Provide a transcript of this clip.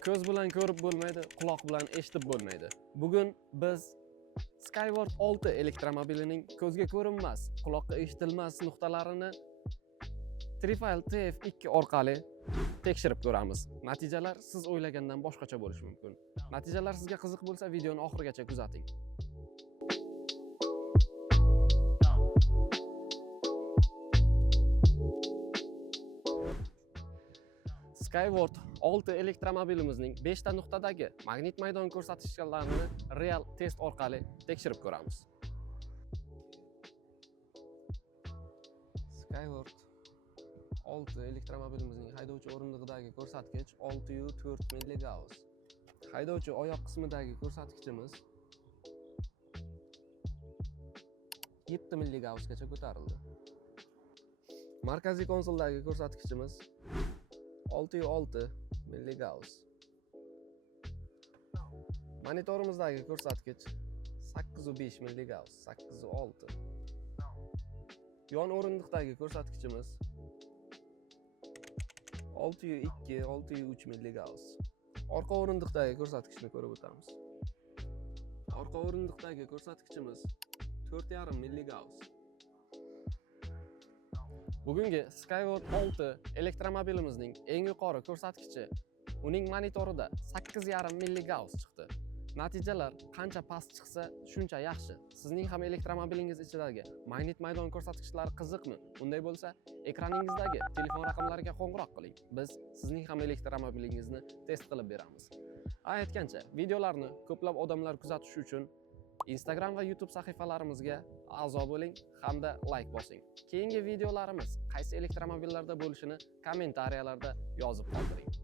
Ko'z bilan ko'rib bo'lmaydi, quloq bilan eshitib bo'lmaydi. Bugun biz Skyward 6 elektromobilining ko'zga ko'rinmas, quloqqa eshitilmas nuqtalarini Trifile TF2 orqali tekshirib ko'ramiz. Natijalar siz o'ylagandan boshqacha bo'lishi mumkin. Natijalar sizga qiziq bo'lsa, videoni oxirigacha kuzating. Skyward 6 elektromobilimizning 5 ta nuqtadagi magnit maydon ko'rsatkichlarini real test orqali tekshirib ko'ramiz. Skyward 6 elektromobilimizning haydovchi o'rindig'idagi ko'rsatkich 6,4 milligauss. Haydovchi oyoq qismidagi ko'rsatkichimiz 7 milligaussgacha ko'tarildi. Markaziy konsoldagi ko'rsatkichimiz 6,6 milligauss. Monitorimizdagi ko'rsatkich 8,5 milligauss, 8,6. Yon o'rindiqdagi ko'rsatkichimiz 6,2, 6,3 milligauss. Orqa o'rindiqdagi ko'rsatkichni ko'rib o'tamiz. Orqa o'rindiqdagi ko'rsatkichimiz 4,5 milligauss. Bugungi Skyward 6 elektromobilimizning eng yuqori ko'rsatkichi uning monitorida 8,5 milligauss chiqdi. Natijalar qancha past chiqsa, shuncha yaxshi. Sizning ham elektromobilingiz ichidagi magnit maydon ko'rsatkichlari qiziqmi? Unday bo'lsa, ekraningizdagi telefon raqamlariga qo'ng'iroq qiling. Biz sizning ham elektromobilingizni test qilib beramiz. Aytgancha, videolarni ko'plab odamlar kuzatishi uchun Instagram va YouTube sahifalarimizga a'zo bo'ling hamda like bosing. Keyingi videolarimiz qaysi elektromobillarda bo'lishini kommentariyalarda yozib qoldiring.